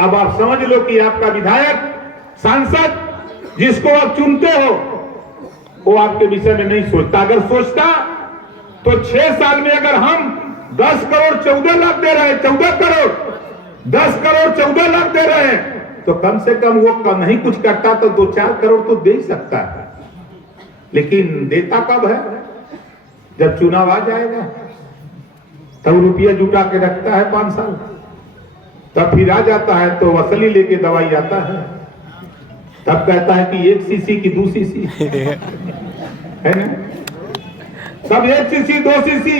अब आप समझ लो कि आपका विधायक, सांसद जिसको आप चुनते हो वो आपके विषय में नहीं सोचता। अगर सोचता तो 6 साल में अगर हम 10 करोड़ 14 लाख दे रहे हैं, 14 करोड़ 10 करोड़ 14 लाख दे रहे हैं, तो कम से कम वो नहीं कुछ करता तो 2-4 करोड़ तो दे ही सकता है। लेकिन देता कब है? जब चुनाव आ जाएगा तब रुपया जुटा के रखता है 5 साल, तब फिर आ जाता है तो वसूली लेके दवाई आता है, तब कहता है कि 1 सीसी की 2 सीसी है ना, तब 1 सीसी 2 सीसी।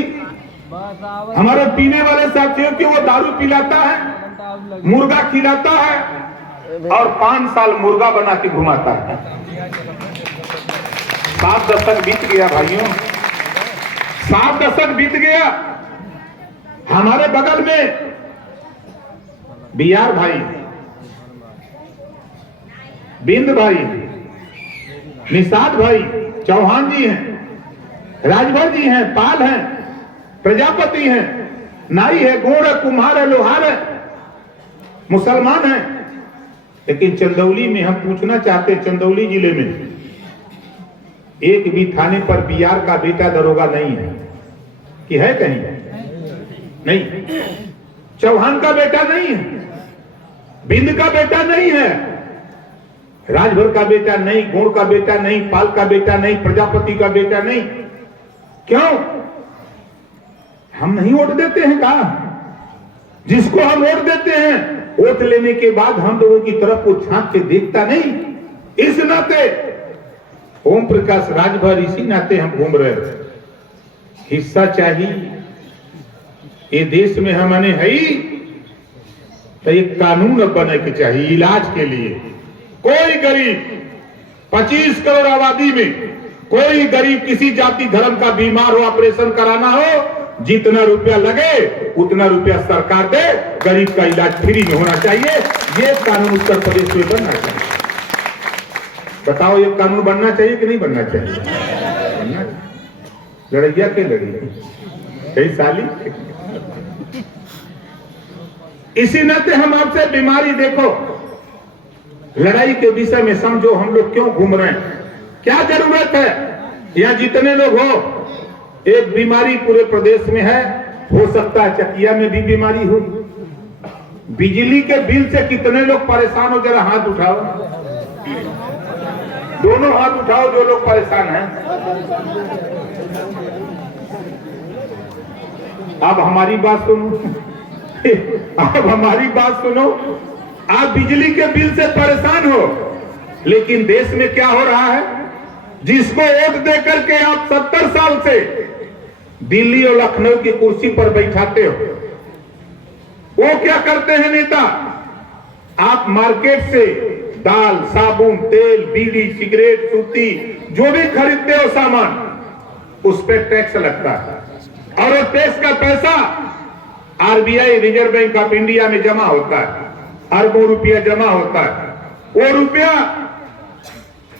हमारे पीने वाले साथियों की वो दारू पिलाता है, मुर्गा खिलाता है और 5 साल मुर्गा बना के घुमाता है। 7 दशक बीत गया भाइयों, 7 दशक बीत गया। हमारे बगल में बिहार भाई, बिंद भाई, निषाद भाई, चौहान जी हैं, राजभर जी हैं, पाल हैं, प्रजापति हैं, नाई है, गोड़ है, कुम्हार है, लोहार है, मुसलमान हैं। लेकिन चंदौली में हम पूछना चाहते, चंदौली जिले में एक भी थाने पर बिहार का बेटा दरोगा नहीं है कि है? कहीं नहीं। चौहान का बेटा नहीं है, बिंद का बेटा नहीं है, राजभर का बेटा नहीं, गोड़ का बेटा नहीं, पाल का बेटा नहीं, प्रजापति का बेटा नहीं। क्यों? हम नहीं वोट देते हैं कहा? जिसको हम वोट देते हैं, वोट लेने के बाद हम लोगों की तरफ को झांक के देखता नहीं। इस नाते ओम प्रकाश राजभर, इसी नाते हम घूम रहे हैं। हिस्सा चाहिए ये देश में हमने है ही, तो एक कानून बने के चाहिए इलाज के लिए। कोई गरीब 25 करोड़ आबादी में कोई गरीब किसी जाति धर्म का बीमार हो, ऑपरेशन कराना हो, जितना रुपया लगे उतना रुपया सरकार दे, गरीब का इलाज फ्री में होना चाहिए। ये कानून उत्तर प्रदेश में बनना चाहिए। बताओ ये कानून बनना चाहिए कि नहीं बनना चाहिए? लड़ैया के लड़ी कई साली। इसी नाते हम आपसे बीमारी देखो, लड़ाई के विषय में समझो हम लोग क्यों घूम रहे हैं, क्या जरूरत है? यहाँ जितने लोग हो, एक बीमारी पूरे प्रदेश में है, हो सकता है चकिया में भी बीमारी हो। बिजली के बिल से कितने लोग परेशान हो? जरा हाथ उठाओ, दोनों हाथ उठाओ जो लोग परेशान हैं। अब हमारी बात सुनो, अब हमारी बात सुनो। आप बिजली के बिल से परेशान हो, लेकिन देश में क्या हो रहा है? जिसको वोट दे करके आप 70 साल से दिल्ली और लखनऊ की कुर्सी पर बैठाते हो, वो क्या करते हैं नेता? आप मार्केट से दाल, साबुन, तेल, बीड़ी, सिगरेट, सूती जो भी खरीदते हो सामान, उस पर टैक्स लगता है और वो टैक्स का पैसा RBI, reserve bank of India में जमा होता है, अरबों रुपया जमा होता है। वो रुपया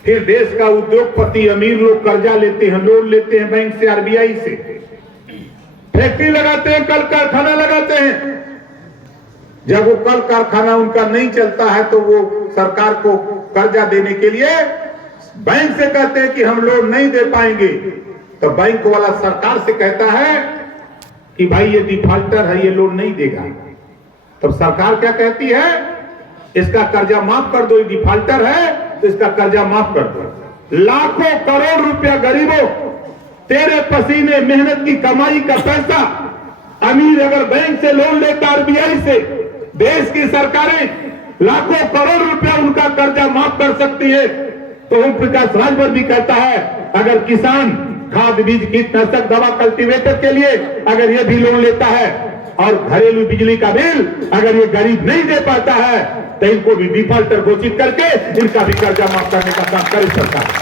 फिर देश का उद्योगपति, अमीर लोग कर्जा लेते हैं, लोन लेते हैं बैंक से, आरबीआई से, फैक्ट्री लगाते हैं, कल कारखाना लगाते हैं। जब वो कल कारखाना उनका नहीं चलता है तो वो सरकार को कर्जा देने के लिए बैंक से कहते हैं कि हम लोन नहीं दे पाएंगे, तो बैंक वाला सरकार से कहता है कि भाई ये डिफॉल्टर है, ये लोन नहीं देगा। तब सरकार क्या कहती है? इसका कर्जा माफ कर दो, ये डिफॉल्टर है तो इसका कर्जा माफ कर दो। लाखों करोड़ रुपया गरीबों, तेरे पसीने मेहनत की कमाई का पैसा, अमीर अगर बैंक से लोन लेता, आरबीआई से, देश की सरकारें लाखों करोड़ रुपया उनका कर्जा माफ कर सकती है। तो ओम प्रकाश राजभर भी कहता है, अगर किसान खाद, बीज, कीटनाशक दवा, कल्टीवेटर के लिए अगर ये भी लोन लेता है और घरेलू बिजली का बिल अगर ये गरीब नहीं दे पाता है, तो इनको भी डिफॉल्टर घोषित करके इनका भी कर्जा माफ करने का काम करे सरकार।